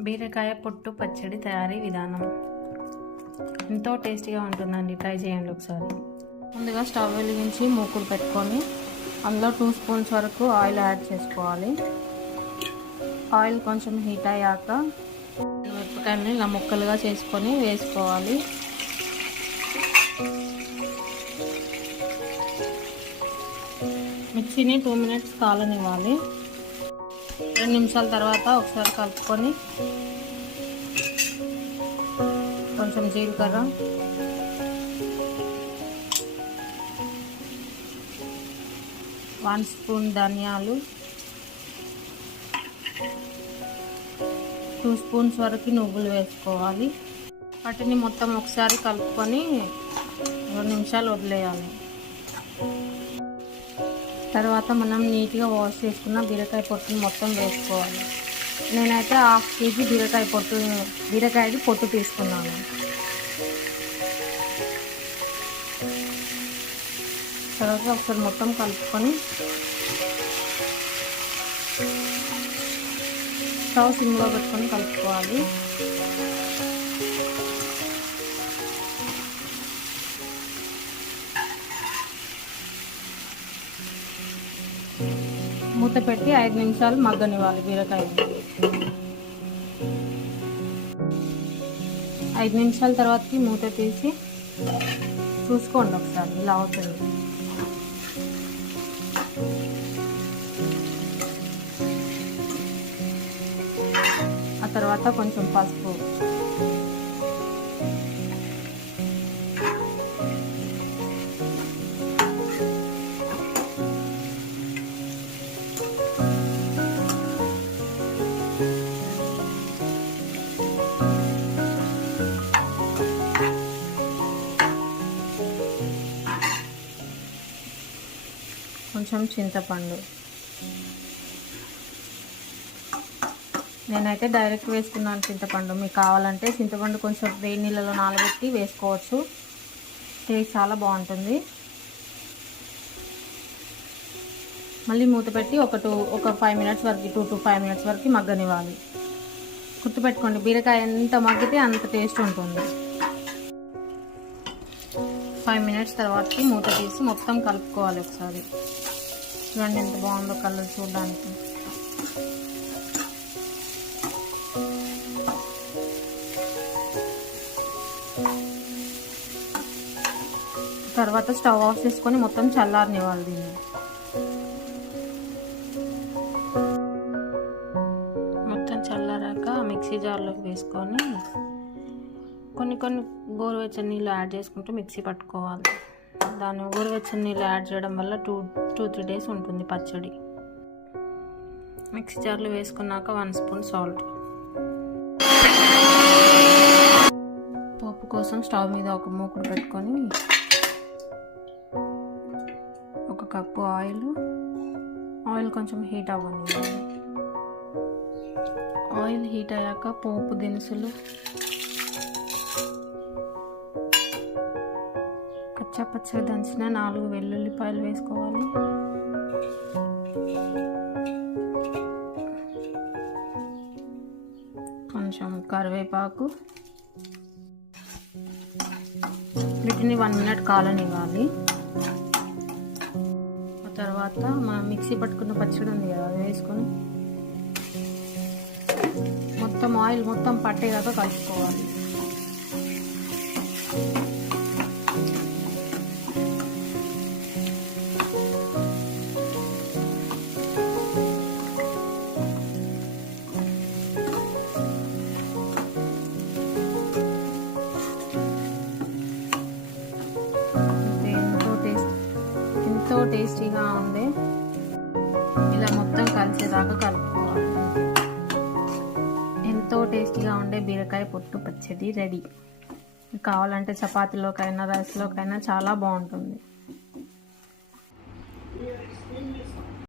బీరకాయ పొట్టు పచ్చడి తయారీ విధానం. ఎంతో టేస్టీగా ఉంటుందండి. ట్రై చేయండి ఒకసారి. ముందుగా స్టవ్ వెలిగించి మూకుడు పెట్టుకొని అందులో టూ స్పూన్స్ వరకు ఆయిల్ యాడ్ చేసుకోవాలి. ఆయిల్ కొంచెం హీట్ అయ్యాక మిరపకాయని ఇలా ముక్కలుగా చేసుకొని వేసుకోవాలి. మిక్సీని టూ మినిట్స్ కాలనివ్వాలి. రెండు నిమిషాల తర్వాత ఒకసారి కలుపుకొని కొంచెం జీలకర్ర. వన్ స్పూన్ ధనియాలు. టూ స్పూన్స్ వరకు నువ్వులు వేసుకోవాలి. వాటిని మొత్తం ఒకసారి కలుపుకొని రెండు నిమిషాలు వదిలేయాలి. తర్వాత మనం నీట్గా వాష్ చేసుకున్న బీరకాయ పొట్టుని మొత్తం వేసుకోవాలి. నేనైతే హాఫ్ కేజీ బీరకాయ పొట్టు బీరకాయది పొట్టు తీసుకున్నాను. తర్వాత ఒకసారి మొత్తం కలుపుకొని స్టవ్ సిమ్లో పెట్టుకొని కలుపుకోవాలి. మూత పెట్టి ఐదు నిమిషాలు మగ్గనివ్వాలి బీరకాయ. ఐదు నిమిషాల తర్వాతకి మూత తీసి చూసుకోండి ఒకసారి ఇలా అవుతుంది. ఆ తర్వాత కొంచెం పసుపు. కొంచెం చింతపండు. నేనైతే డైరెక్ట్ వేసుకున్నాను చింతపండు. మీకు కావాలంటే చింతపండు కొంచెం వేడి నీళ్ళలో నానబెట్టి వేసుకోవచ్చు. టేస్ట్ చాలా బాగుంటుంది. మళ్ళీ మూత పెట్టి ఒక టూ ఒక ఫైవ్ మినిట్స్ వరకు టూ టు ఫైవ్ మినిట్స్ వరకు మగ్గనివ్వాలి. గుర్తుపెట్టుకోండి బీరకాయ ఎంత మగ్గితే అంత టేస్ట్ ఉంటుంది. ఫైవ్ మినిట్స్ తర్వాతకి మూత తీసి మొత్తం కలుపుకోవాలి ఒకసారి. చూడండి ఎంత బాగుందో కలర్ చూడడానికి. తర్వాత స్టవ్ ఆఫ్ చేసుకొని మొత్తం చల్లారనివ్వాలి దీన్ని. మొత్తం చల్లారాక మిక్సీ జార్లోకి వేసుకొని కొన్ని కొన్ని గోరువెచ్చని నీళ్ళు యాడ్ చేసుకుంటూ మిక్సీ పట్టుకోవాలి. దాన్ని గోరువెచ్చని నీళ్ళు యాడ్ చేయడం వల్ల టూ టూ త్రీ డేస్ ఉంటుంది పచ్చడి. మిక్సీ జార్లో వేసుకున్నాక వన్ స్పూన్ సాల్ట్. పోపు కోసం స్టవ్ మీద ఒక మూకుడు పెట్టుకొని ఒక కప్పు ఆయిల్. ఆయిల్ కొంచెం హీట్ అవ్వండి ఆయిల్ హీట్ అయ్యాక పోపు దినుసులు కచ్చపచ్చగా దంచిన నాలుగు వెల్లుల్లిపాయలు వేసుకోవాలి. కొంచెం కరివేపాకు. వీటిని వన్ మినిట్ కాలనివ్వాలి. ఆ తర్వాత మనం మిక్సీ పట్టుకున్న పచ్చడి ఉంది కదా అది వేసుకొని మొత్తం ఆయిల్ మొత్తం పట్టేదాకా కలుపుకోవాలి. ఎంతో టేస్టీగా ఉంది. ఇలా మొత్తం కలిసేదాకా కలుపుకోవాలి. ఎంతో టేస్టీగా ఉండే బీరకాయ పొట్టు పచ్చడి రెడీ. కావాలంటే చపాతీలోకైనా రైస్లోకైనా చాలా బాగుంటుంది.